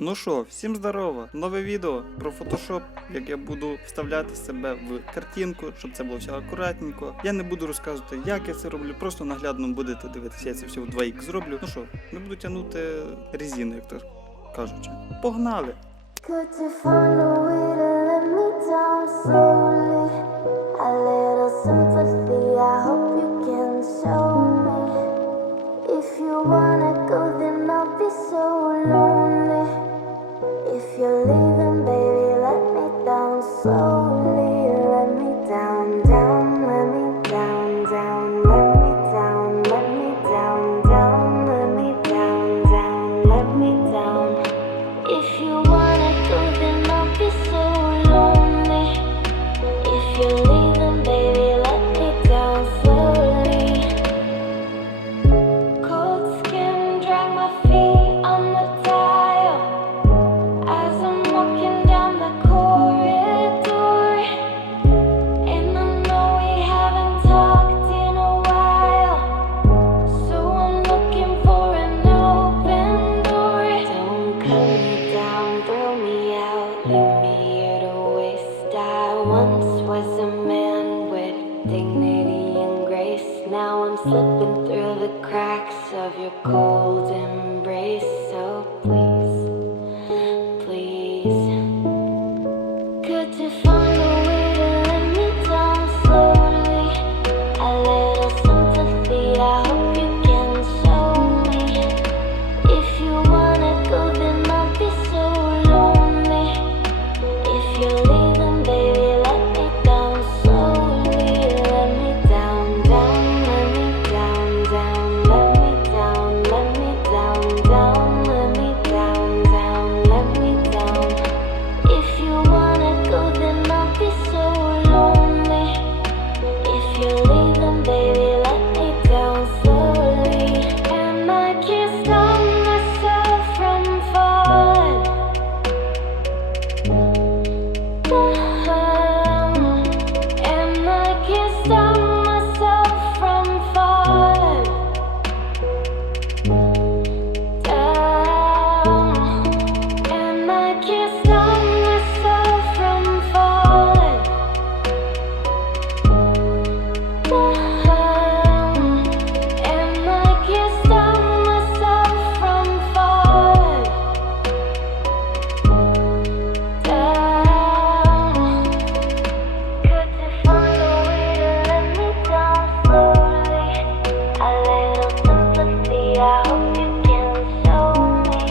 Ну що, всім здорово! Нове відео про фотошоп, як я буду вставляти себе в картинку, щоб це було все акуратненько. Я не буду розказувати, як я це роблю, просто наглядно будете дивитися, я це все в 2х зроблю. Ну що, не буду тягнути резину, як так кажучи. Погнали! If you're leaving, baby, let me down slowly. Let me down, down, let me down, down, let me down, let me down, down, let me down, down, let me down. If you wanna go, then I'll be so lonely. If you're leaving, baby, let me down slowly. Cold skin, drag my feet on the tile. As I'm walking down the corridor, and I know we haven't talked in a while, so I'm looking for an open door. Don't cut me down, throw me out, leave me here to waste. I once was a man with dignity and grace. Now I'm slipping through the cracks of your cold embrace. So please, please, could you find a way to let me down slowly? A little sympathy, I hope you can show me. If you wanna go, then I'll be so lonely. If you're leaving, baby, let me down slowly. Let me down, down, let me down, down, let me down, let me down, down, let me down, down, let me down. If you wanna go, then I'll be so lonely. If you're leaving, baby, let me down slowly. And I can't stop myself from falling. And I can't stop myself from falling down. And I can't stop myself from falling down. And I can't stop myself from falling down. Could you find a way to let me down slowly? A little sympathy, I hope you can show me.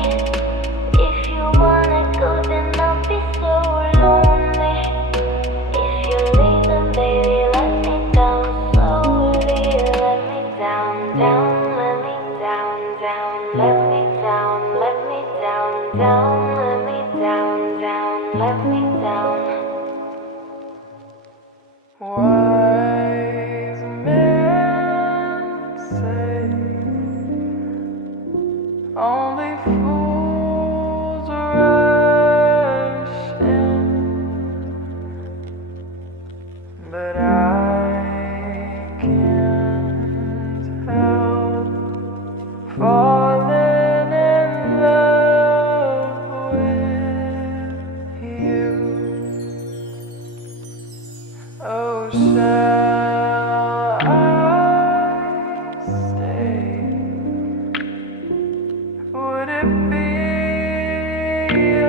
If you wanna go, then I'll be so lonely. If you're leaving, baby, let me down slowly. Let me down, down, let me down, down, let me down, let me down, down, let me down, down, let me down. Wise men say only fools rush in, but I can't help falling in love with you. Oh, shall I stay? Would it be a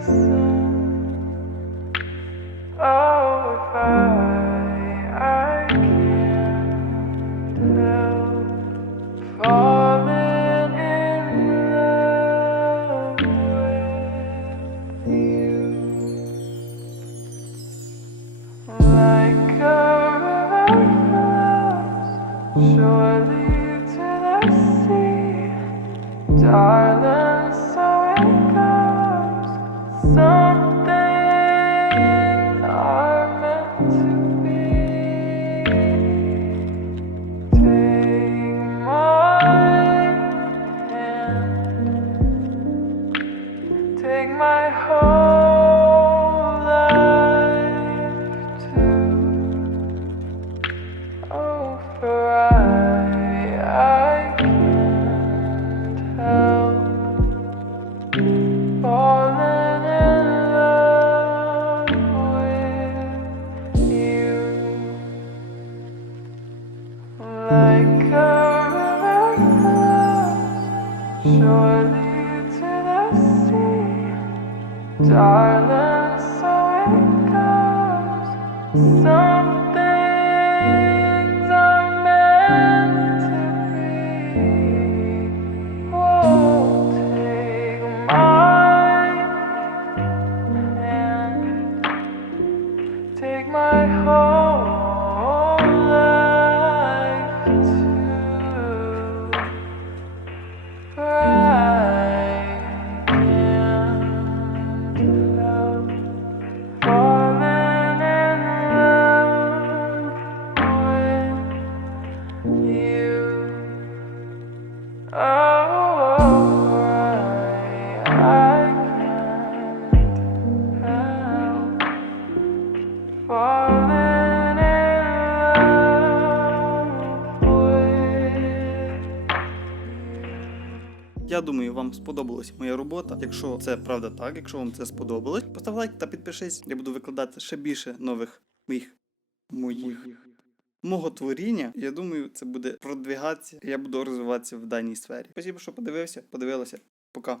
sin? Oh, if I can't help falling in love with you. Like a river flows surely to the sea, darling, so it goes. Some things are meant to be. Take my hand, take my whole life too. Oh, for I can't help falling in love with you. Like a river flows surely to the sea, darling, so it goes. Some things are meant to be. Whoa, take my hand, take my whole life too. For I can't help falling in love with you. Oh, I can't help falling in love with you. Я думаю, вам сподобалась моя робота. Якщо це правда так, якщо вам це сподобалось, постав лайк та підпишись. Я буду викладати ще більше нових мого творіння. Я думаю, це буде продвигатися. Я буду розвиватися в даній сфері. Спасибо, що подивилася. Пока.